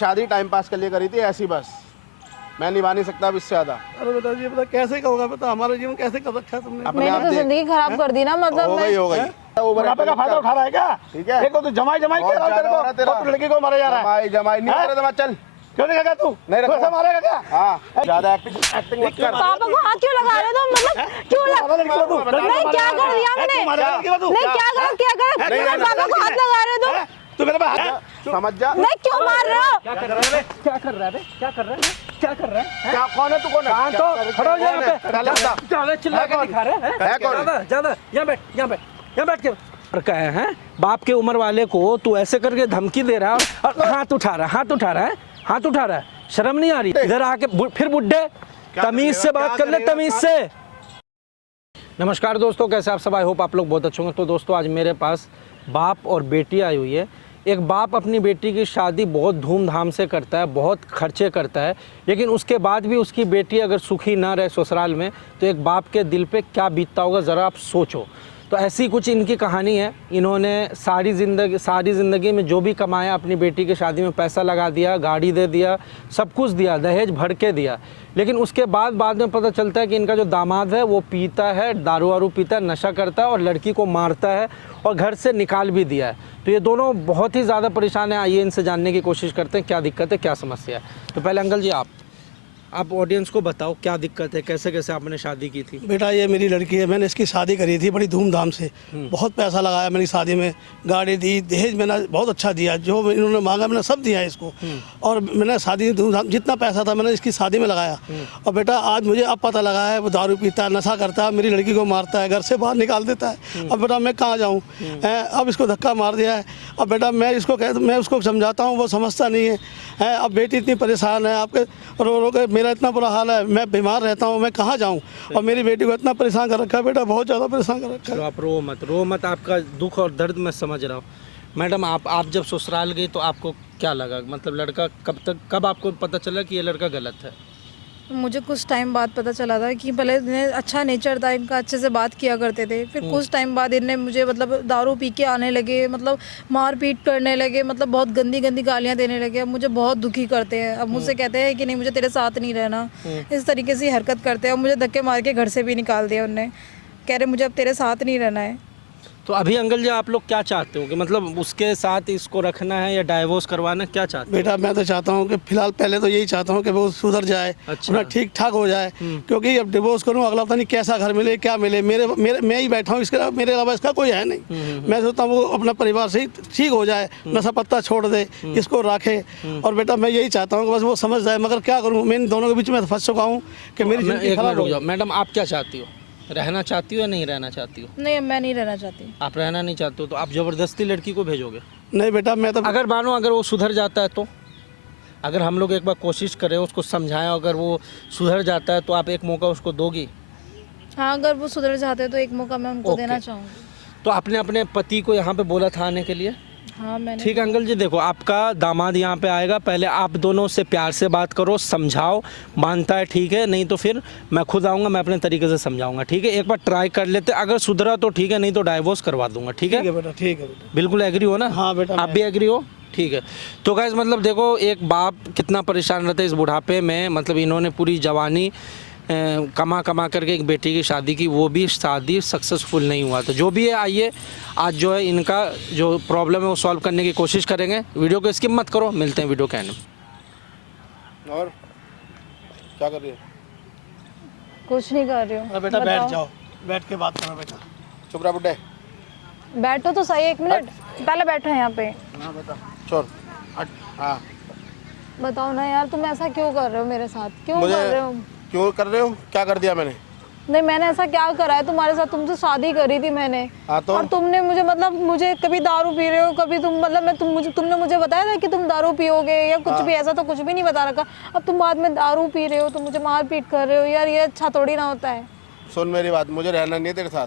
शादी time pass के लिए करी थी ऐसी, बस मैं निभा नहीं सकता अब इससे ज्यादा। अरे बेटा जी बता कैसे होगा, बता हमारा जीवन कैसे कर रखा है तुमने। अपने मैंने आप तो देख। जिंदगी खराब कर दी ना, मतलब हो गई बुढ़ापे का फायदा उठा रहा है क्या? ठीक है। देखो तू जमाई जमाई बहुत कर रहा ज्यादा हो रहा है है तेरा। तेरे को, लड़की को मारा जा रहा है। जमाई नहीं करे तो मत चल। क्यों नहीं कहा तू? नहीं रखा। ऐसा मारेगा क्या? हाँ ज्यादा एक्टिंग मत कर। पापा को हाथ क्यों लगा रहे हो तुम, मतलब क्यों नहीं, क्या कर दिया मैंने? नहीं क्या कर पापा को हाथ लगा रहे हो तुम? तू मेरे पे हाथ समझ जा। नहीं क्यों मार रहे हो? क्या कर रहा है? क्या कर रहा है? क्या कर रहा है? क्या कर रहा है? क्या कौन है तू? कौन है? तो खड़ा हो जा यहाँ पे। डाले बता। ज्यादा चिल्ला के दिखा रहे हैं? है कौन? ज्यादा यहाँ बैठ, यहाँ बैठ, यहाँ बैठ के कहे हैं बाप के उम्र वाले को तू ऐसे करके धमकी दे रहा है और हाथ उठा रहा है, हाथ उठा रहा है, हाथ उठा रहा है। शर्म नहीं आ रही? इधर आके फिर बुड्ढे तमीज से बात कर ले, तमीज से। नमस्कार दोस्तों, कैसे आप सब? आई होप आप लोग बहुत अच्छे होंगे। तो दोस्तों आज मेरे पास बाप और बेटी आई हुई है। एक बाप अपनी बेटी की शादी बहुत धूमधाम से करता है, बहुत खर्चे करता है, लेकिन उसके बाद भी उसकी बेटी अगर सुखी ना रहे ससुराल में तो एक बाप के दिल पे क्या बीतता होगा ज़रा आप सोचो। तो ऐसी कुछ इनकी कहानी है। इन्होंने सारी ज़िंदगी में जो भी कमाया अपनी बेटी की शादी में पैसा लगा दिया, गाड़ी दे दिया, सब कुछ दिया, दहेज भर के दिया, लेकिन उसके बाद में पता चलता है कि इनका जो दामाद है वो पीता है, दारू वारू पीता है, नशा करता है और लड़की को मारता है और घर से निकाल भी दिया है। तो ये दोनों बहुत ही ज़्यादा परेशान हैं। आइए इनसे जानने की कोशिश करते हैं क्या दिक्कत है, क्या समस्या है। तो पहले अंकल जी आप ऑडियंस को बताओ क्या दिक्कत है, कैसे कैसे आपने शादी की थी? बेटा ये मेरी लड़की है, मैंने इसकी शादी करी थी बड़ी धूमधाम से। बहुत पैसा लगाया मेरी शादी में, गाड़ी दी, दहेज मैंने बहुत अच्छा दिया, जो इन्होंने मांगा मैंने सब दिया इसको। और मैंने शादी धूमधाम, जितना पैसा था मैंने इसकी शादी में लगाया। और बेटा आज मुझे अब पता लगा है वो दारू पीता है, नशा करता है, मेरी लड़की को मारता है, घर से बाहर निकाल देता है। अब बेटा मैं कहाँ जाऊँ? अब इसको धक्का मार दिया है। अब बेटा मैं उसको समझाता हूँ, वो समझता नहीं है। अब बेटी इतनी परेशान है, आपके रो के मेरा इतना बुरा हाल है, मैं बीमार रहता हूँ, मैं कहाँ जाऊँ? और मेरी बेटी को इतना परेशान कर रखा है बेटा, बहुत ज़्यादा परेशान कर रखा है। चलो आप रो मत, आपका दुख और दर्द मैं समझ रहा हूँ। मैडम आप जब ससुराल गई तो आपको क्या लगा? मतलब लड़का कब आपको पता चला कि ये लड़का गलत है? मुझे कुछ टाइम बाद पता चला था कि पहले इन्हें अच्छा नेचर था इनका, अच्छे से बात किया करते थे। फिर कुछ टाइम बाद इन्हें मुझे मतलब दारू पी के आने लगे, मतलब मारपीट करने लगे, मतलब बहुत गंदी गंदी गालियाँ देने लगे। अब मुझे बहुत दुखी करते हैं। अब मुझसे कहते हैं कि नहीं मुझे तेरे साथ नहीं रहना, इस तरीके से हरकत करते हैं। और मुझे धक्के मार के घर से भी निकाल दिया उनने, कह रहे मुझे अब तेरे साथ नहीं रहना है। तो अभी अंकल जी आप लोग क्या चाहते हो कि मतलब उसके साथ इसको रखना है या डाइवोर्स करवाना, क्या चाहते हो? बेटा मैं तो चाहता हूँ कि फिलहाल पहले तो यही चाहता हूँ कि वो सुधर जाए, अपना ठीक ठाक हो जाए। क्योंकि अब डिवोर्स करूँ अगला पता नहीं कैसा घर मिले, क्या मिले। मैं ही बैठा हूँ, इसके अलावा मेरे अलावा इसका कोई है नहीं। मैं सोचता हूँ वो अपना परिवार से ही ठीक हो जाए, नशा पत्ता छोड़ दे, इसको रखे। और बेटा मैं यही चाहता हूँ कि बस वो समझ जाए, मगर क्या करूँ, मैं इन दोनों के बीच में फंस चुका हूँ कि मेरी जिंदगी खराब हो गई। मैडम आप क्या चाहती हो? रहना चाहती हो या नहीं रहना चाहती हो? नहीं मैं नहीं रहना चाहती। आप रहना नहीं चाहते हो तो आप ज़बरदस्ती लड़की को भेजोगे? नहीं बेटा मैं तो अगर मानो अगर वो सुधर जाता है तो, अगर हम लोग एक बार कोशिश करें, उसको समझाएं, अगर वो सुधर जाता है तो आप एक मौका उसको दोगी? हाँ अगर वो सुधर जाते हैं तो एक मौका मैं उनको देना चाहूँगी। तो आपने अपने पति को यहाँ पे बोला था आने के लिए? हाँ मैंने। ठीक है अंकल जी, देखो आपका दामाद यहाँ पे आएगा, पहले आप दोनों से प्यार से बात करो, समझाओ, मानता है ठीक है, नहीं तो फिर मैं खुद आऊँगा, मैं अपने तरीके से समझाऊंगा। ठीक है, एक बार ट्राई कर लेते, अगर सुधरा तो ठीक है, नहीं तो डाइवोर्स करवा दूंगा। ठीक है बेटा, ठीक है बेटा। बिल्कुल एग्री हो ना? हाँ बेटा। आप भी एग्री हो? ठीक है। तो गाइस मतलब देखो एक बाप कितना परेशान रहता है इस बुढ़ापे में। मतलब इन्होंने पूरी जवानी कमा करके एक बेटी की शादी की, वो भी शादी सक्सेसफुल नहीं हुआ। तो जो भी है आइए आज जो है इनका जो प्रॉब्लम है वो सॉल्व करने की कोशिश करेंगे। वीडियो को स्किप मत करो, मिलते हैं वीडियो के एंड में। और क्या कर रही है? कुछ नहीं कर रही हूँ। अरे बेटा बैठ जाओ, बैठ के बात करो बेटा। चुप रहा बुड्ढे। बैठो तो सही, एक मिनट पहले बैठो यहाँ पे। हाँ बेटा छोड़। हाँ बताओ ना यार, तुम ऐसा क्यों कर रहे हो मेरे साथ? क्यों कर रहे हो? क्यों कर रहे हो? क्या कर दिया मैंने? नहीं मैंने ऐसा क्या करा है तुम्हारे साथ? तुमसे शादी करी थी मैंने। हाँ तो? और तुमने मुझे मतलब मुझे कभी दारू पी रहे हो, कभी तुम मतलब तुमने मुझे बताया था कि तुम दारू पियोगे या कुछ भी, ऐसा तो कुछ भी नहीं बता रखा। अब तुम बाद में दारू पी रहे हो तो मुझे मारपीट कर रहे हो यार, ये अच्छा थोड़ी ना होता है। सुन मेरी बात, मुझे रहना नहीं है तेरे साथ,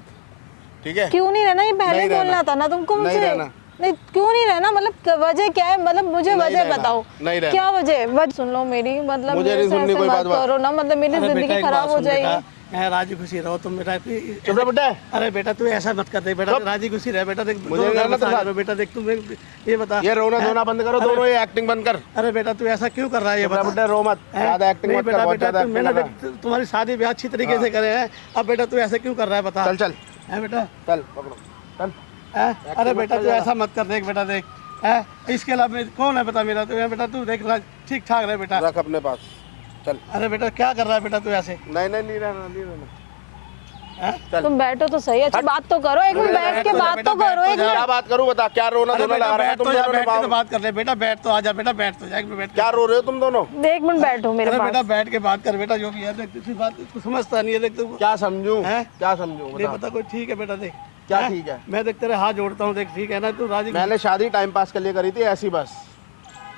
ठीक है? क्यों नहीं रहना? ये पहले नहीं बोलना रहना। था ना तुमको मुझे। नहीं रहना। नहीं क्यों नहीं रहना, मतलब वजह क्या है, मतलब मुझे नहीं वजह रहना, बताओ नहीं रहना। क्या वजह है, वजह सुन लो मेरी, मतलब मुझे मेरे नहीं से सुननी ऐसे कोई मत बात। करो ना, मतलब मेरी अरे जिंदगी बेटा, एक खराब बात हो सुन जाएगी। बेटा, यहाँ राजी खुशी रहो तुम बेटा। चुप रह बेटा। अरे बेटा तू ऐसा मत कर दे बेटा, राजी खुशी रह बेटा। देख मुझे नहीं रहना तेरे साथ। बेटा देख तुम ये बता, ये रोना धोना बंद करो दोनों, ये एक्टिंग बंद कर। अरे बेटा तू ऐसा क्यों कर रहा है ये चुप रह बता। बेटा, रो मत, हैं? ज्यादा एक्टिंग नहीं मत कर, बेटा, बहुत बेटा ज्यादा मैंने एक्टिंग कर रहा देख तुम्हारी शादी ब्याह अच्छी तरीके से करे हैं, अब बेटा तू ऐसे क्यों कर रहा है बता। है। चल चल है बेटा, चल पकड़ो चल। हैं? अरे मत बेटा कर तू ज्यादा। ऐसा मत कर, देख बेटा देख, है इसके अलावा कौन है बता मेरा, तो बेटा तू देख ठीक ठाक रहे बेटा। रख अपने पास, चल। अरे बेटा क्या कर रहा है बेटा तू ऐसे, नहीं रहना, नहीं रहना। हैं? चल। तुम बैठो तो सही, अच्छा बात तो करो, एक मिनट बैठ के बात तो करो, एक क्या बात करूं बता, क्या रोना अरे धोना बेटा लगा रहा है बैठ तुम तो जा, दोनों ने बैठ के तो बाबू? बात कर ले बेटा, बैठ तो आ जा बेटा, बैठ तो जा, एक मिनट बैठ। क्या रो रहे हो तुम दोनों? एक मिनट बैठो मेरे अरे बेटा पास। बैठ के बात कर बेटा, जो भी है देख किसी बात तू समझता नहीं है, देख तू क्या समझूं, हैं? क्या समझूं नहीं बता। पता कोई, ठीक है बेटा देख क्या हैं? ठीक है? मैं देख तेरे हाथ जोड़ता हूँ, देख ठीक है ना, तू राजी। मैंने शादी टाइम पास के लिए करी थी, ऐसी बस।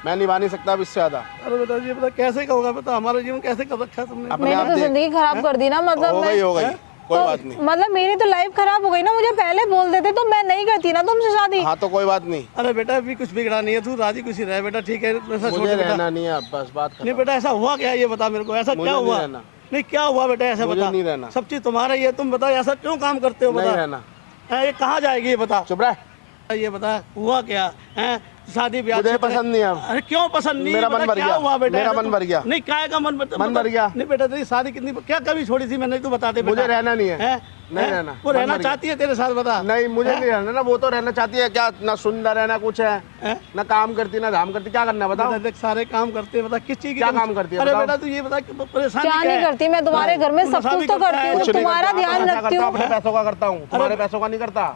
मैं निभा नहीं सकता अब इससे ज्यादा। अरे बेटा ये बता कैसे होगा, बता हमारा जीवन कैसे कर रखा है तुमने। अपने आप मैंने तो देख। जिंदगी खराब कर दी ना, मतलब हो गई, हो गई, कोई बात नहीं। मतलब मेरी तो लाइफ खराब हो गई ना, मुझे पहले बोल देते तो मैं नहीं करती ना तुमसे शादी। हाँ तो कोई बात नहीं, अरे बेटा अभी कुछ बिगड़ा नहीं है, तू राजी खुशी रह बेटा, ठीक है ऐसा छोड़ मुझे दे बेटा। रहना नहीं है अब, बस बात नहीं खत्म। बेटा ऐसा हुआ क्या है ये बता मेरे को, ऐसा मुझे क्या नहीं हुआ, रहना। नहीं क्या हुआ बेटा ऐसा मुझे बता। नहीं रहना। सब चीज तुम्हारा ही है, तुम बताओ ऐसा क्यों काम करते हो नहीं बता। रहना। हैं, ये कहाँ जाएगी ये बता, चुप रह, ये बता हुआ क्या है, शादी ब्याह मुझे अच्छी तरह- पसंद नहीं है अब। अरे क्यों पसंद नहीं, मेरा बता मन भर क्या गया। हुआ बेटा, मेरा ऐसा मन तू- भर गया। नहीं क्या का मन मन भर गया। नहीं बेटा तेरी शादी कितनी क्या कमी छोड़ी थी मैंने, तू बता दे मुझे बेटा। रहना नहीं है, हैं? नहीं हैं? रहना। वो मन रहना भर गया। चाहती है तेरे साथ बता। नहीं मुझे नहीं रहना ना, वो तो रहना चाहती है, क्या ना सुंदर है ना कुछ है, हैं? ना काम करती ना धाम करती, क्या करना है बताओ। बेटा देख सारे काम करते हैं, बता किस चीज की क्या तुम- काम करती है अरे बताओ? बेटा तू ये बता कि परेशानी क्या क्या नहीं है? करती मैं तुम्हारे घर में तू सब नशा कुछ भी तो करता करती है, हूँ, कुछ नहीं तुम्हारा करता, ध्यान ऐसा रखती करता, हूँ। अपने पैसों का करता हूँ, तुम्हारे पैसों का नहीं करता।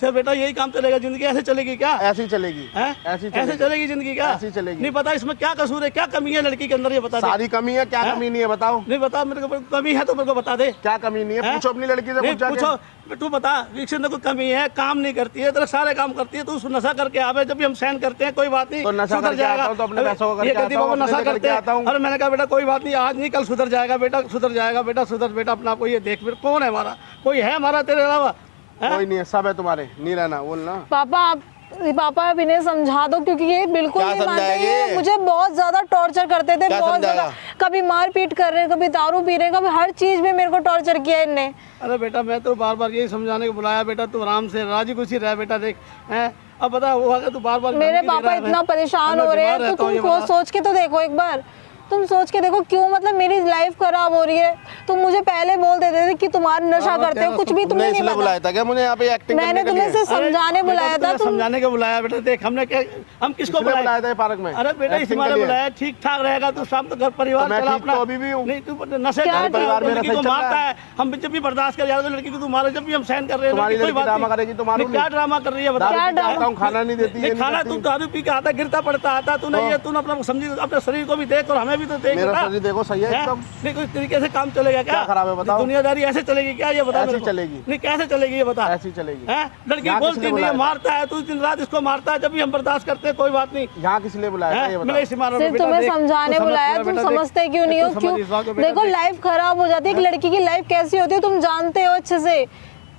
चल बेटा यही काम चलेगा, जिंदगी ऐसे चलेगी क्या, ऐसी चलेगी, हैं? ऐसी ऐसे चलेगी जिंदगी क्या, ऐसी चलेगी। नहीं पता इसमें क्या कसूर है, क्या कमी है लड़की के अंदर ये बता दे। सारी कमी है, क्या कमी नहीं है बताओ। नहीं बता मेरे को, कमी है तो मेरे को बता दे। क्या कमी नहीं है, हैं? पूछो अपनी लड़की से, नहीं पूछ जाके। पूछो, तू बता इससे कोई कमी है, काम नहीं करती है, तेरे सारे काम करती है, तू नशा करके आवे, जब भी हम सहन करते हैं कोई बात नहीं, तो नशा सुधर करके आता हूं, तो अपने पैसों का ये करके कहती आता हूं, बाबा अपने नशा से करके करते आता हूं। हैं। अरे मैंने कहा बेटा कोई बात नहीं, आज नहीं कल सुधर जाएगा बेटा, सुधर जाएगा बेटा, सुधर बेटा अपना आपको, ये देख फिर कौन है हमारा, कोई है हमारा तेरे अलावा, हैं? कोई नहीं है, सब है तुम्हारे, नहीं रहना बोलना। पापा आप इन्हें समझा दो, क्योंकि ये बिल्कुल क्या नहीं मानते, समझाएंगे? ये मुझे बहुत ज्यादा टॉर्चर करते थे, क्या बहुत ज्यादा, समझाएगा? कभी मारपीट कर रहे हैं, कभी दारू पी रहे हैं, कभी हर चीज में मेरे को टॉर्चर किया है इनने। अरे बेटा मैं तो बार बार यही समझाने को बुलाया बेटा, तू आराम से राजी खुशी रह बेटा, देख हैं अब बता हुआ तू बार बार मेरे पापा इतना परेशान हो रहे हैं, तो तुम को सोच के तो देखो एक बार, तुम सोच के देखो क्यों, मतलब मेरी लाइफ खराब हो रही है। तुम मुझे पहले बोल देते थे कि तुम्हारा नशा करते हो, कुछ भी तुमने नहीं इसलिए बताया। बुलाया था क्या मुझे यहाँ पे एक्टिंग मैंने करने के तुम्हें लिए? से समझाने बुलाया था, तुम समझाने को बुलाया बेटा, देख हमने क्या, हम किसको इसलिए बुलाया, बुलाया था ये पार्क में? अरे बेटा Acting इसमाने के लिए। बुलाया, ठीक ठाक रहेगा तू, शाम तक घर परिवार तो मैं चला ठीक अपना, तो अभी भी हूँ। नहीं तू नशे क्या करता है, परिवार मेरा लड़की सही को चल रहा मारता है। है, हम जब भी बर्दाश्त कर जाते लड़की को तू मारो, जब भी हम सहन कर रहे हैं तुम्हारी लड़की, कोई लड़की बात ड्रामा नहीं। करेगी तो मारूंगी। नहीं, क्या ड्रामा कर रही है बता, क्या दारू पी के आता हूँ, खाना नहीं देती, ये नहीं नहीं खाना तू करती। दारू पी के आता, गिरता पड़ता आता, तू नहीं है, तू अपना समझी, अपने शरीर को भी देख और हमें भी तो देख मेरा बेटा। शरीर देखो सही है हैं? एकदम। नहीं कोई तरीके से काम चलेगा क्या, क्या खराब है बताओ? दुनियादारी ऐसे चलेगी क्या, ये बता ऐसी मेरे को। चलेगी। नहीं कैसे चलेगी ये बता, ऐसी चलेगी। हैं? लड़की यहाँ बोलती किसने नहीं है, बुलाया? मारता है, तू दिन रात इसको मारता है, जब भी हम बर्दाश्त करते हैं कोई बात नहीं, यहाँ किस लिए बुलाया था ये हैं? बताओ। मैंने इसी मारो सिर्फ बेटा, तुम्हें देख, समझाने तू समझ बुलाया, पूरा तुम बेटा, देख, समझते क्यों नहीं हो, तू समझ क्यों इस बात को बेटा, देखो देख। लाइफ खराब हो जाती है, एक लड़की की लाइफ कैसी होती है तुम जानते हो अच्छे से,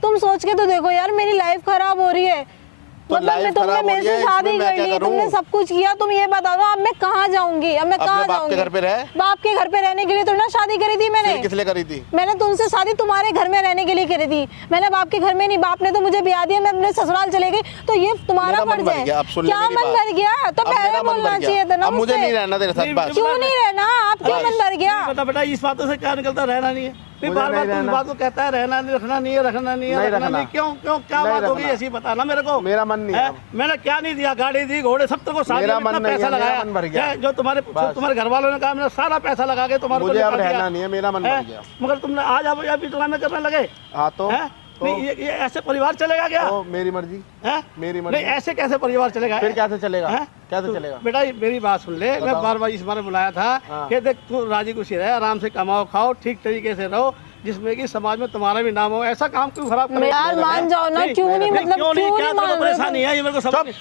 तुम सोच के तो देखो यार मेरी लाइफ खराब हो रही है, तो मतलब लाइफ तुमने खराब हो मेरे रही से है, शादी इसमें मैं कर क्या ली, करूं? तुमने सब कुछ किया, तुम ये बता दो अब मैं कहाँ जाऊंगी, अब मैं अपने कहाँ बाप के जाऊंगी, घर पे रहे? बाप के घर पे रहने के लिए तो ना शादी करी थी मैंने, फिर किस लिए करी थी? मैंने तुमसे शादी तुम्हारे घर में रहने के लिए करी थी, मैंने बाप के घर में नहीं, बाप ने तो मुझे ब्याह दिया, मैं अपने ससुराल चले गई, तो ये तुम्हारा मेरा मन फर्ज भर है। गया, अब सुन ले क्या मेरी मन बात। भर गया, तो अब पहले मेरा मन बोलना भर चाहिए था ना गया, अब मुझे मुझसे। नहीं रहना तेरे साथ नहीं, बस। क्यों नहीं रहना, आप क्यों मन भर गया? बेटा बेटा इस बातों से क्या निकलता, रहना नहीं है, फिर मुझे बार बार नहीं तू इस रहना। बात को कहता है, रहना नहीं, रखना नहीं है, रखना नहीं है, नहीं रखना रखना। नहीं, क्यों क्यों क्या नहीं बात होगी रखना। ऐसी बताना मेरे को, मेरा मन नहीं है हैं? अब। मैंने क्या नहीं दिया, गाड़ी दी, घोड़े, सब तेरे को शादी मेरा में मन इतना नहीं पैसा है, मेरा लगाया मन भर गया। हैं? जो तुम्हारे घर वालों ने कहा, मैंने सारा पैसा लगा के तुम्हारे को मुझे अब निकाल दिया। रहना नहीं है, मेरा मन भर हैं? गया। मगर तुमने आज अभी ड्रामे करने लगे, हाँ तो हैं? नहीं ये ऐसे परिवार चलेगा क्या, तो मेरी मर्जी, हैं? मेरी मर्जी। नहीं ऐसे कैसे परिवार चलेगा, फिर कैसे चलेगा, हैं? कैसे तू- चलेगा? बेटा मेरी बात सुन ले, मैं बार बार इस बार बुलाया था हाँ। कि देख तू राजी खुशी रहे, आराम से कमाओ खाओ, ठीक तरीके से रहो, जिसमें कि समाज में तुम्हारा भी नाम हो, ऐसा काम क्यों खराब कर यार मान जाओ ना, क्यों नहीं, मतलब क्यों नहीं, क्यों क्या नहीं तेरे को मान रहे परेशानी है, ये मेरे को समझ नहीं।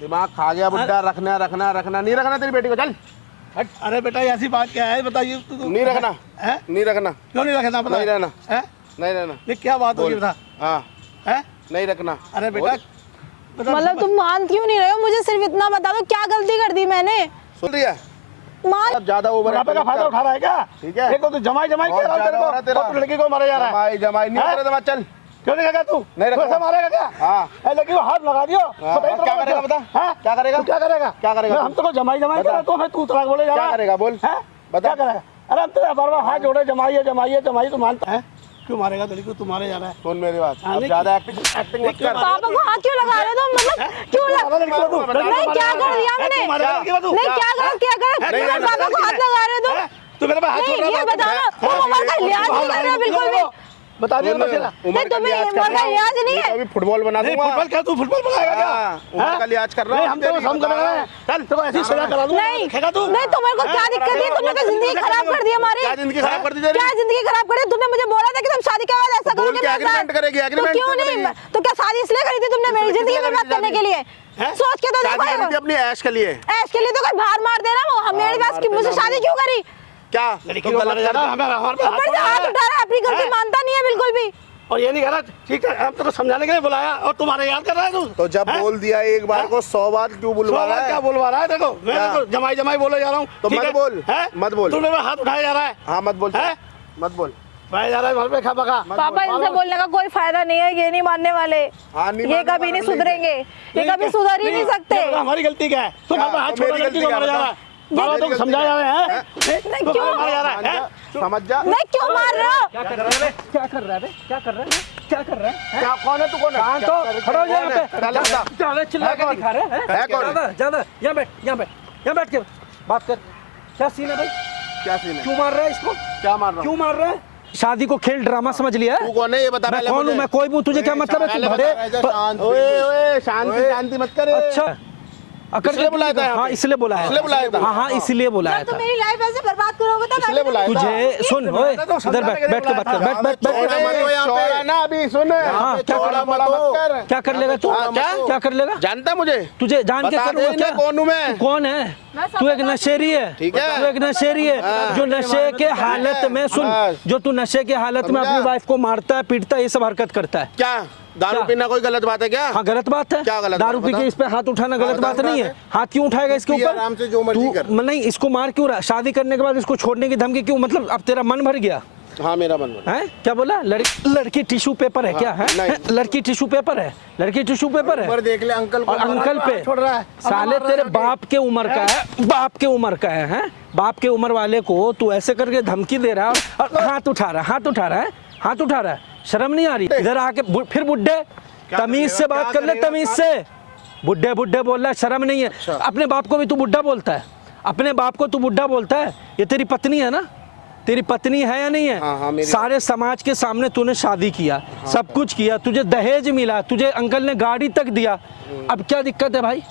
दिमाग खा गया बुड्ढा, रखना रखना रखना, नहीं रखना तेरी बेटी को, चल हट, अरे बेटा ऐसी बात क्या है बताइए, तू नहीं रखना, है, नहीं रखना, क्यों नहीं रखना, बता नहीं रहना, है, नहीं रहना। ये क्या बात होगी बोल। बता, हाँ है, नहीं रखना। अरे बेटा मतलब तुम मान क्यों नहीं रहे हो? मुझे सिर्फ इतना बता दो, क्या गलती कर दी मैंने? सुन रही है मान अब ज्यादा ओवर बुढ़ापे का फायदा उठा रहा है क्या? ठीक है। देखो तू जमाई कर बहुत रहा है ज्यादा हो रहा है तेरे तेरा। को, लड़की को मारा जा रहा है। जमाई जमाई नहीं हैं? तेरा दिमाग चल क्यों नहीं करेगा तू? नहीं रखा। ऐसा मारेगा क्या? हाँ। ए, लड़की को हाथ लगा दियो। हाँ, बताइए और क्या करेगा बता? हैं? क्या करेगा? तू क्या करेगा? क्या करेगा मैं- हम तू? तो जमाई कर बता। रहा तो मैं तू तलाक बोले जा रहा क्या है। करेगा बोल हैं? बता। क्या करेगा? अरे हम तो बार बार हाथ जोड़े, जमाई तो मानता है। क्यों मारेगा लड़की को? तू मारे जा रहा है। सुन मेरी बात हाँ, अब नहीं, ज्यादा एक्टिंग मत कर पापा को हाथ क्यों लगा रहे हो तुम? मतलब क्यों मारा लड़की को तू? नहीं, क्या कर दिया मैंने? क्यों मारेगा लड़की को तू? नहीं, क्या करो नहीं, नहीं, पापा को हाथ लगा रहे हो तुम? हैं? तू मेरे पे हाथ नहीं, छोड़ रहा ये है। बताओ ना, तुम उम्र का लिहाज नहीं कर रहे हो बिल्कुल भी। बता दिया सुन, बसेरा। उम्र नहीं, का तुम्हें लिहाज उम्र कर का रहा हूँ। लिहाज नहीं है। तो अभी फुटबॉल बना नहीं दूंगा फुटबॉल क्या तू फुटबॉल बनाएगा क्या? हाँ, उम्र का लिहाज कर रहा नहीं हूँ हम तो तेरी हम कर रहे हैं। चल तेरे को ऐसी सजा करा दूंगा। नहीं खेगा तू? नहीं, तुम्हारे को क्या दिक्कत है? तुमने तो जिंदगी खराब कर दी हमारी। क्या जिंदगी खराब कर दी तेरी? क्या जिंदगी खराब कर दी? तुमने मुझे बोला था कि तुम शादी के बाद ऐसा बोल करोगे के मेरे साथ। agreement करेगी, तो agreement क्यों तो नहीं? करेगी। तो क्या शादी इसलिए करी थी तुमने मेरी जिंदगी बर्बाद करने के लिए? हैं? सोच के तो शादी करी थी देखो, अपनी ऐश के लिए ऐश के लिए तो कोई बाहर मार देना। वो मेरे पास की मुझसे शादी क्यों करी? क्या लड़की तो को गलत मारे जा कर रहा दी। है, हमें हमारे पे हाथ ऊपर से छोड़ हाथ रहा है। उठा रहा है, अपनी गलती हैं? मानता नहीं है बिल्कुल भी। और ये नहीं कह रहा ठीक है हम तेरे को समझाने के लिए बुलाया और तुम्हारे याद कर रहा है तू तो जब हैं? बोल दिया एक बार को 100 बार क्यों बुलवा सवाल रहा क्या है? बोलवा रहा है? देखो मैं क्या? तो जमाई बोले जा रहा हूँ तो ठीक मत है? बोल, हैं? मत बोल। तू मेरे पे हाथ उठाया जा रहा है हाँ मत बोल हैं? मत बोल भाई जा रहा है घर पे खा पका पापा इनसे बोलने का कोई फायदा नहीं है, ये नहीं मानने वाले। हाँ, नहीं ये मानने कभी वाले नहीं नहीं सुधरेंगे, ये कभी सुधर ही नहीं सकते। ये बता, हमारी गलती क्या है? तू क्या? घर पे हाथ तो छोड़ मेरी लड़की गलती को क्या मारा जा बता? रहा है बाबा मेरी तो समझा जा रहे हैं नहीं, तो क्यों? मारा जा रहा मान है जा, हैं? समझ जा नहीं, क्यों मार रहे हो? क्या कर रहा है बे? क्या कर रहा है बे? क्या कर रहा है? क्या कर रहा है? क्या कौन है तू कौन है शांत क्या हो, कर- खड़ा हो जा कौन यहाँ है? पे। चल, बता। ज्यादा चिल्ला के कौन? दिखा रहे हैं? है कौन? ज्यादा ज्यादा यहाँ बैठ, यहाँ बैठ के बात कर। क्या सीन है भाई? क्या सीन है क्यों मार रहा है इसको? क्या मार रहा क्यों हूँ मार रहा है? शादी को खेल ड्रामा समझ लिया है? तू कौन है ये बता मैं पहले कौन हूँ? मुझे। मैं कोई भी हूँ, तुझे क्या मतलब है? पहले तू बता, भरे ऐसा शांत ओए ओए शांति शांति मत कर अच्छा अकड़ इसलिए बुलाया था यहाँ हाँ पे? इसलिए बुलाया इसलिए बुलाया था? हाँ इसलिए बुलाया जब तुम था मेरी लाइफ ऐसे बर्बाद करोगे तो इसलिए बुलाया था तुझे सुन ओए इधर बैठ बैठ के बात कर बैठ बैठ बैठ चौड़ा मत हो यहाँ पे। चौड़ा ना अभी सुन हाँ, क्या चौड़ा कर- बड़ा मत कर क्या कर लेगा तू हाँ, क्या? क्या कर लेगा जानता मुझे तुझे जान के बता करूंगा दे क्या ना कौन हूँ मैं तू कौन है मैं सब तू एक बता नशेरी है ठीक है। तू एक नशेरी है जो नशे के हालत में सुन बस। जो तू नशे के हालत में समझा? अपनी वाइफ को मारता है पीटता है ये सब हरकत करता है क्या दारू क्या? पीना कोई गलत बात है क्या हाँ गलत बात है क्या गलत दारू बात? पी के बता। इस पे हाथ उठाना गलत बता, बात बता नहीं दे। है हाथ क्यों उठाएगा इसके पी ऊपर आराम से जो मर्जी कर। नहीं इसको मार क्यों रहा शादी करने के बाद इसको छोड़ने की धमकी क्यों मतलब अब तेरा मन भर गया हाँ मेरा मन बना। है क्या बोला लड़की टिश्यू पेपर है क्या है नहीं। लड़की टिश्यू पेपर है लड़की टिश्यू पेपर है ऊपर देख ले अंकल को और अंकल पे छोड़ रहा है साले तेरे बाप के उम्र का है बाप के उम्र का है हैं? बाप के उम्र वाले को तू ऐसे करके धमकी दे रहा है और हाथ उठा रहा है हाथ उठा रहा है हाथ उठा रहा है शर्म नहीं आ रही इधर आके फिर बुड्ढे तमीज से बात कर ले तमीज से बुड्ढे बुड्ढे बोल रहा है शर्म नहीं है अपने बाप को भी तू बुड्ढा बोलता है अपने बाप को तू बुड्ढा बोलता है ये तेरी पत्नी है ना तेरी पत्नी है या नहीं है हाँ, मेरी सारे समाज के सामने तूने शादी किया सब कुछ किया तुझे दहेज मिला तुझे अंकल ने गाड़ी तक दिया अब क्या दिक्कत है भाई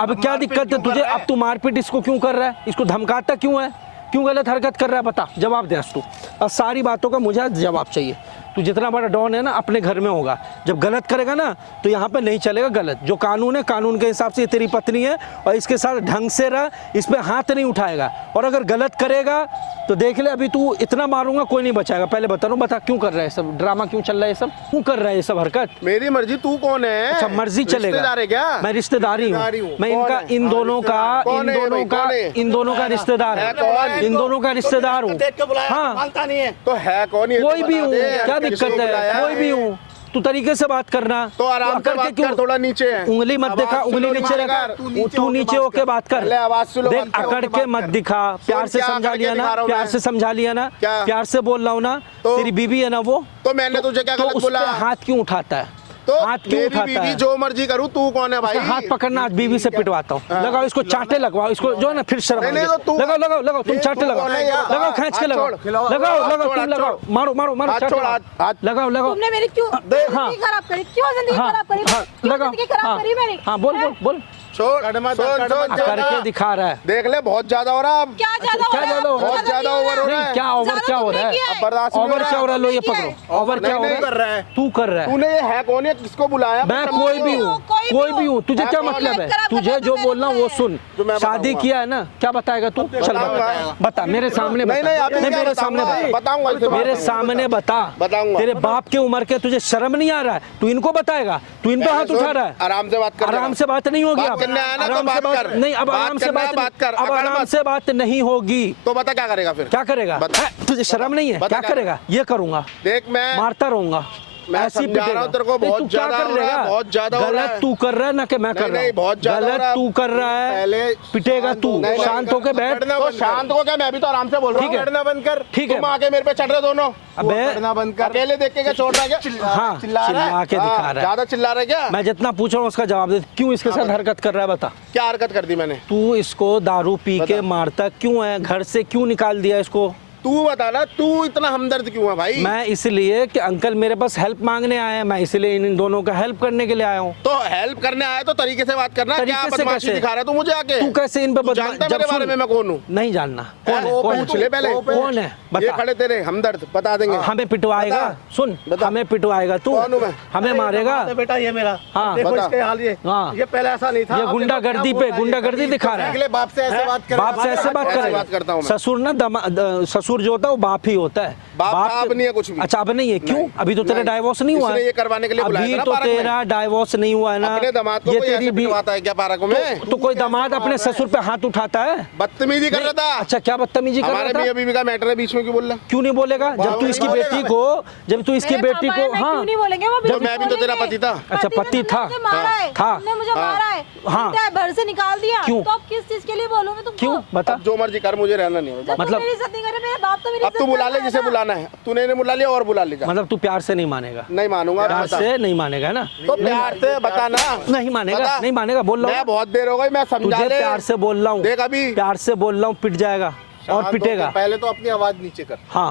अब क्या दिक्कत है तुझे अब तू मारपीट इसको क्यों कर रहा है इसको धमकाता क्यों है क्यों गलत हरकत कर रहा है बता जवाब दे तू और सारी बातों का मुझे जवाब चाहिए तू जितना बड़ा डॉन है ना अपने घर में होगा जब गलत करेगा ना तो यहाँ पे नहीं चलेगा गलत जो कानून है कानून के हिसाब से ये तेरी पत्नी है और इसके साथ ढंग से रह इस पे हाथ नहीं उठाएगा और अगर गलत करेगा तो देख ले अभी तू इतना मारूंगा कोई नहीं बचाएगा पहले बता रहा हूँ बता क्यों कर रहा है सब ड्रामा क्यों चल रहा है सब क्यों कर रहा है ये सब हरकत मेरी मर्जी तू कौन है अच्छा मर्जी चलेगा रिश्तेदार है क्या मैं रिश्तेदारी रिश्तेदारी हूँ हूँ। मैं कौन इनका है? इन हाँ, दोनों का कौन है भाई, कौन है? इन दोनों का रिश्तेदार है कौन? हूँ इन दोनों का रिश्तेदार हूँ देख के बुलाया हाँ मानता नहीं है तो है कौन ये कोई तो भी बता हूँ दे यार, क्या किसको दिक्कत है बुलाया कोई भी हूँ तू तरीके से बात करना तो आराम से करके बात क्यों कर थोड़ा नीचे है उंगली मत आवाज दिखा स्लो उंगली नहीं नीचे मार रखा तू नीचे होके बात कर पहले आवाज स्लो देख मत कर, अकड़ होके के बात मत कर। दिखा प्यार से क्या समझा करके लिया दिखा ना रहा हूँ प्यार मैं? से समझा लिया ना क्या? प्यार से बोल रहा हूँ ना तो? तेरी बीवी है ना वो तो मैंने तुझे क्या तो गलत उस बोला पे हाथ क्यों उठाता है तो हाथ क्यों मेरी उठाता बीवी है जो मर्जी करूँ तू कौन है भाई उसका हाथ पकड़ना आज बीवी से पिटवाता हूँ हाँ। लगाओ इसको चाटे लगवाओ इसको जो है ना फिर शर्म नहीं, नहीं, आएगी। तो तू- लगाओ लगाओ लगाओ तुम ये चाटे तू लगाओ कौन है ये बता। लगाओ खींच के हाथ लगाओ छोड़, लगाओ हाथ लगाओ छोड़, तुम हाथ लगाओ छोड़। मारो मारो मारो हाथ चाटे छोड़, लगाओ हाथ लगाओ लगाओ तुमने मेरी क्यों हाँ। जिंदगी खराब करी? क्यों जिंदगी हाँ खराब करी? हाँ क्यों लगाओ जिंदगी खराब करी मेरी? हाँ बोल बोल बोल छोड़ छोड़ करके दिखा रहा है देख ले बहुत ज्यादा हो रहा है अब क्या ज्यादा हो क्या रहा है? ज्यादा हो रहा है? बहुत ज्यादा ओवर हो रहा नहीं है क्या ओवर क्या हो रहा है अब बर्दाश्त नहीं हो ओवर रहा क्या हो रहा है लो ये तुमने किया पकड़ो ओवर क्या हो नहीं कर रहा रहा है है तू कर रहा है तूने ये है कौन है किसको बुलाया मैं कोई भी हूँ कोई कोई भी हूँ, तुझे क्या मतलब है? तुझे जो बोलना वो सुन। जो मैं शादी बताऊंगा। किया है ना, क्या बताएगा तू? चल बताऊंगा। बता मेरे सामने नहीं, बता। नहीं, अभी नहीं, क्या मेरे सामने बताऊंगा? बताऊंगा, इसे मेरे बताऊंगा। सामने बता। बताऊंगा। तेरे बाप के उम्र के, तुझे शर्म नहीं आ रहा है? तू इनको बताएगा? तू इन पे हाथ उठा रहा है? आराम से बात कर। आराम से बात नहीं होगी। बात अब करने आया ना तो आराम से बात कर। नहीं, अब बात आराम से करना है, बात कर। अब अकड़ आराम मत। से बात नहीं होगी। तो बता क्या करेगा फिर? क्या करेगा? बता। है, तुझे शर्म नहीं है? बता क्या क्या करेगा? ये करूंगा, देख मैं मारता रहूंगा। मैं ऐसे ही समझा रहा पिटेगा। हूं तेरे को, नहीं, बहुत तू क्या ज्यादा कर हो रहा है, लेगा? बहुत ज्यादा हो रहा गलत है। तू कर रहा है ना कि मैं कर नहीं, रहा नहीं, हूँ। बहुत ज्यादा हो रहा गलत है। तू कर रहा है, पहले पिटेगा तू। नहीं, नहीं, शांत होके बैठ। तो शांत को क्या, मैं भी तो आराम से बोल रहा हूँ। ठीक है। लड़ना बंद कर। ठीक है। तुम आके मेरे पे चढ़ रहे दोनों। अबे लड़ना बंद कर। अकेले देख के क्या छोड़ रहा है क्या? हाँ, चिल्ला चिल्ला के दिखा रहा है। ज्यादा चिल्ला रहा है क्या? मैं जितना पूछ रहा हूँ उसका जवाब दे। क्यों इसके साथ हरकत कर रहा है बता? क्या हरकत कर दी मैंने? तू इसको दारू पी के बता। मारता क्यों है? घर से क्यों निकाल दिया इसको? तू बता ना, तू इतना हमदर्द क्यों है भाई? मैं इसलिए कि अंकल मेरे पास हेल्प मांगने आए हैं, मैं इसलिए इन दोनों का हेल्प करने के लिए आया हूँ। तो हेल्प करने आया तो तरीके से बात करना। तरीके क्या से बदमाशी कैसे? दिखा रहा है तू मुझे आके? तू कैसे इन पे तू जानता है मेरे बारे में मैं कौन हूँ? नहीं जानना। कौन है? कौन है? पूछ ले पहले। कौन है? ये बता। खड़े तेरे हमदर्द बता देंगे। हमें पिटवाएगा? बता। सुन, बता। हमें पिटवाएगा तू? कौन हूँ मैं? हमें मारेगा? बेटा ये मेरा, हाँ। देखो बता। इसके हाल, ये हाँ। ये पहले ऐसा नहीं था। ये अब गुंडागर्दी देखो पे क्या बोल रहा है, गुंडागर्दी दिखा रहा है। अगले बाप से ऐसे बात कर। बाप से ऐसे बात ऐसे करेगा? बात करता हूँ मैं। ससुर ना ससुर जो होता है वो बाप ही होता है। बाप का अब नहीं है कुछ भी। अच्छा, अब नहीं है? क्यों? नहीं। अभी तो तेरा नहीं। डाइवोर्स नहीं हुआ इसने है। ये करवाने के लिए बुलाया अभी था ना तो पार्क में। तेरा डाइवोर्स नहीं हुआ है ना? अपने दामाद को ये कोई तेरी ऐसे भी पिटवाता है क्या पार्क में? तो कोई दामाद अपने ससुर पे हाथ उठाता है? बदतमीजी कर रहा था। अच्छा, क्या बदतमीजी कर हमारे रहा मियां था? बीवी का मैटर है, बीच में क्यों बोल रहा? क्यों नहीं बोलेगा? जब तू इसकी बोलेगा बेटी मैं। को, जब तू इसकी मेरे बेटी पापा है, को, मैं हाँ क्यों नहीं बोलेंगे? वो जब मैं भी तो तेरा पति था। अच्छा, पति था। मुझे मारा है, था। तुमने मुझे मारा है, हाँ। तुमने घर से निकाल दिया। क्यों? तो अब किस चीज के लिए बोलूंगी तुमको? क्यों बता? अब जो मर्जी कर, मुझे रहना नहीं है। जब मतलब- तुम मेरी इज्जत नहीं करे, मेरे बाप तो मेरी अब तू इज्जत बुला ले करता है जिसे ना। बुलाना है। तूने इन्हें बुला लिया और बुला ले जा। मतलब तू प्यार से नहीं मानेगा? नहीं मानूंगा। प्यार बता। से नहीं मानेगा, है ना? तो प्यार से बता ना। नहीं मानेगा, बता। नहीं मानेगा। बोल रहा मैं हूँ बहुत देर हो गई, मैं समझा तुझे ले। प्यार से बोल रहा हूँ। देख अभी प्यार से बोल रहा हूँ, पिट जाएगा और शांत पिटेगा। होके पहले तो अपनी आवाज नीचे कर। हाँ,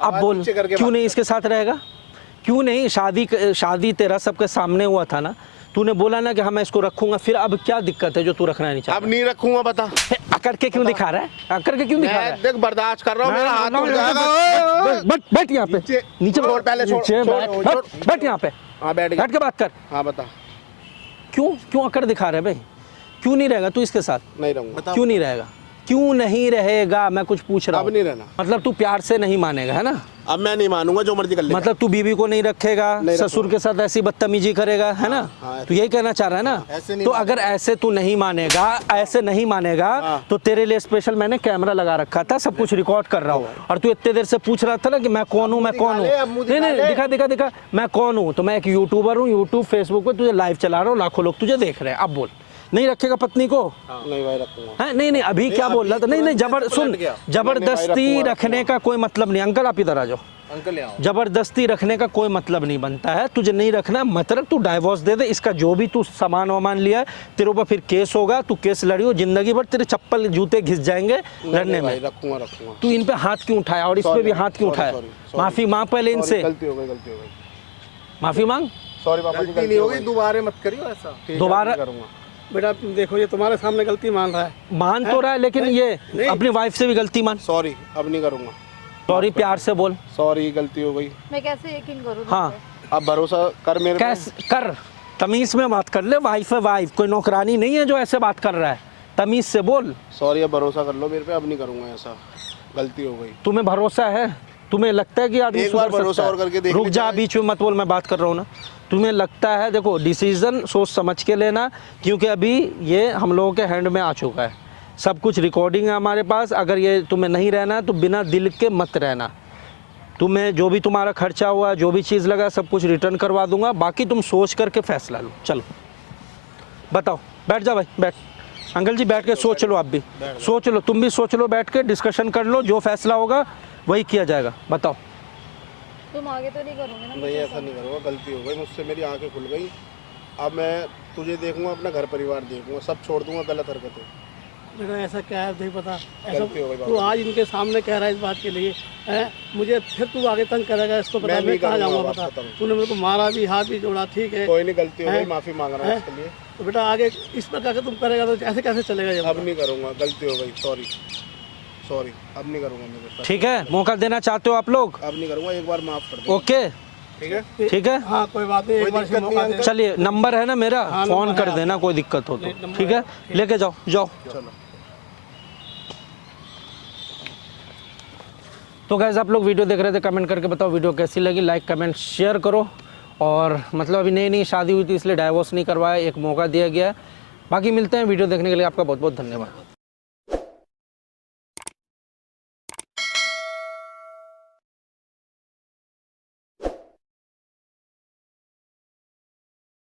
अब आवाज बोल। नीचे करके क्यों बात नहीं कर। इसके साथ रहेगा? क्यों नहीं? शादी तेरा सबके सामने हुआ था ना? तूने बोला ना कि हाँ मैं इसको रखूंगा, फिर अब क्या दिक्कत है जो तू रखना नहीं अब चाहता? नहीं रखूंगा, बता। अकड़ के क्यों दिखा रहा है? अकड़ के क्यों दिखा रहा मैं है? देख बर्दाश्त कर रहा हूँ, मेरा हाथ उठ जाएगा। बैठ यहाँ पे, नीचे- नीचे छोड़, पहले छोड़, नीचे छोड़, बैठ, छोड़। बैठ यहाँ पे, हाँ बैठ गया। बैठ के बात कर। हाँ बता। क्यों अकड़ दिखा रहा है भाई? क्यों नहीं रहेगा तू इसके साथ? नहीं रहूंगा। क्यों नहीं रहेगा? क्यों नहीं रहेगा? मैं कुछ पूछ रहा अब हूँ। नहीं रहना। मतलब तू प्यार से नहीं मानेगा, है ना? अब मैं नहीं मानूंगा, जो मर्जी कर ले। मतलब तू बीवी को नहीं रखेगा, नहीं ससुर के साथ ऐसी बदतमीजी करेगा, है ना? हाँ, तू यही कहना चाह रहा है ऐसे ना? नहीं तो अगर ऐसे तू नहीं मानेगा, ऐसे नहीं मानेगा, हाँ। तो तेरे लिए स्पेशल मैंने कैमरा लगा रखा था, सब कुछ रिकॉर्ड कर रहा हूँ। और तू इतने देर से पूछ रहा था ना कि मैं कौन हूँ, मैं कौन हूँ? दिखा ले, अब मुँह नहीं दिखा नहीं, ले। दिखा मैं कौन हूँ? तो मैं एक यूट्यूबर हूँ, यूट्यूब फेसबुक पे तुझे लाइव चला रहा हूँ, लाखों लोग तुझे देख रहे हैं। अब बोल, नहीं रखेगा पत्नी को? नहीं भाई रखूंगा। है नहीं, अभी क्या बोल रहा था? नहीं, सुन, जबरदस्ती रखने का कोई मतलब नहीं। अंकल आप इधर आ जाओ। अंकल यहाँ। जबरदस्ती रखने का कोई मतलब नहीं बनता है। तुझे नहीं रखना, मतलब तू डाइवोर्स दे दे। इसका जो भी तू सामान वामान लिया है, तेरे ऊपर फिर केस होगा, तू केस लड़ियो, जिंदगी भर तेरे चप्पल जूते घिस जाएंगे लड़ने में। रखूंगा। तू इन पे हाथ क्यों उठाया और इस पे भी हाथ क्यों उठाया? माफी मांग पहले इनसे, गलती हो गई। माफी मांग। सॉरी पापा जी, गलती हो गई। दोबारा मत करियो ऐसा। दोबारा करूंगा। बेटा देखो ये तुम्हारे सामने गलती मान रहा है। मान तो रहा है, लेकिन ये अपनी वाइफ से भी गलती मान। सॉरी, अब नहीं करूंगा। सॉरी प्यार से बोल। सॉरी, गलती हो गई। मैं कैसे यकीन करूँ? हाँ, अब भरोसा कर मेरे पे। कैसे कर? तमीज में बात कर ले। वाइफ है वाइफ, कोई नौकरानी नहीं है जो ऐसे बात कर रहा है। तमीज से बोल। सॉरी, अब भरोसा कर लो मेरे पे, अब नहीं करूंगा ऐसा। गलती हो गई। तुम्हें भरोसा है? तुम्हें लगता है कि आदमी एक बार सुधर भरोसा सकता और करके है? देख रुक ले जा, जाए। बीच में मत बोल, मैं बात कर रहा हूँ ना। तुम्हें लगता है, देखो डिसीजन सोच समझ के लेना, क्योंकि अभी ये हम लोगों के हैंड में आ चुका है। सब कुछ रिकॉर्डिंग है हमारे पास। अगर ये तुम्हें नहीं रहना तो बिना दिल के मत रहना। तुम्हें जो भी तुम्हारा खर्चा हुआ, जो भी चीज़ लगा, सब कुछ रिटर्न करवा दूंगा। बाकी तुम सोच करके फैसला लो। चलो बताओ, बैठ जा भाई, बैठ। अंकल जी बैठ के सोच लो, आप भी सोच लो, तुम भी सोच लो, बैठ के डिस्कशन कर लो। जो फैसला होगा वही किया जाएगा। बताओ। तुम आगे तो नहीं करोगे ना? नहीं, ऐसा नहीं करूँगा। गलती हो गई मुझसे, मेरी आंखें खुल गई। अब मैं तुझे देखूंगा, अपना घर परिवार देखूंगा, सब छोड़ दूंगा गलत हरकतें। बेटा ऐसा क्या है नहीं पता, गलती हो गई ऐसा बाबा। तू आज इनके सामने कह रहा है इस बात के लिए है, मुझे फिर तू आगे तंग करेगा, इसको पता मैं मैं नहीं कहाँ करूँगा जाऊँगा? बात बता, खत्म। तूने मेरे को मारा भी, हाथ भी जोड़ा, ठीक है, कोई नहीं, गलती हो गई, हैं? माफी मांग रहा हूँ हैं? इसके लिए। तो बेटा आगे इस प्रकार का तुम करेगा तो ऐसे कैसे चलेगा ये? अब नहीं करूँगा, गलती हो गई। सॉरी, अब नहीं करूँगा मेरे साथ। ठीक है, मौका देना चाहते हो आप लोग? अब नहीं करूँगा, एक बार माफ कर दो। ओके, ठीक है? ठीक है, हाँ कोई बात नहीं, कोई एक बार दिक्कत नहीं है। चलिए नंबर है ना मेरा, हाँ, फ़ोन नंबर कर है देना कोई दिक्कत हो तो, नंबर ठीक है, लेके जाओ जाओ। चलो। तो गाइस आप लोग वीडियो देख रहे थे, कमेंट करके बताओ वीडियो कैसी लगी, लाइक कमेंट शेयर करो। और मतलब अभी नई नई शादी हुई थी इसलिए डाइवोर्स नहीं करवाया, एक मौका दिया गया है। बाकी मिलते हैं, वीडियो देखने के लिए आपका बहुत बहुत धन्यवाद।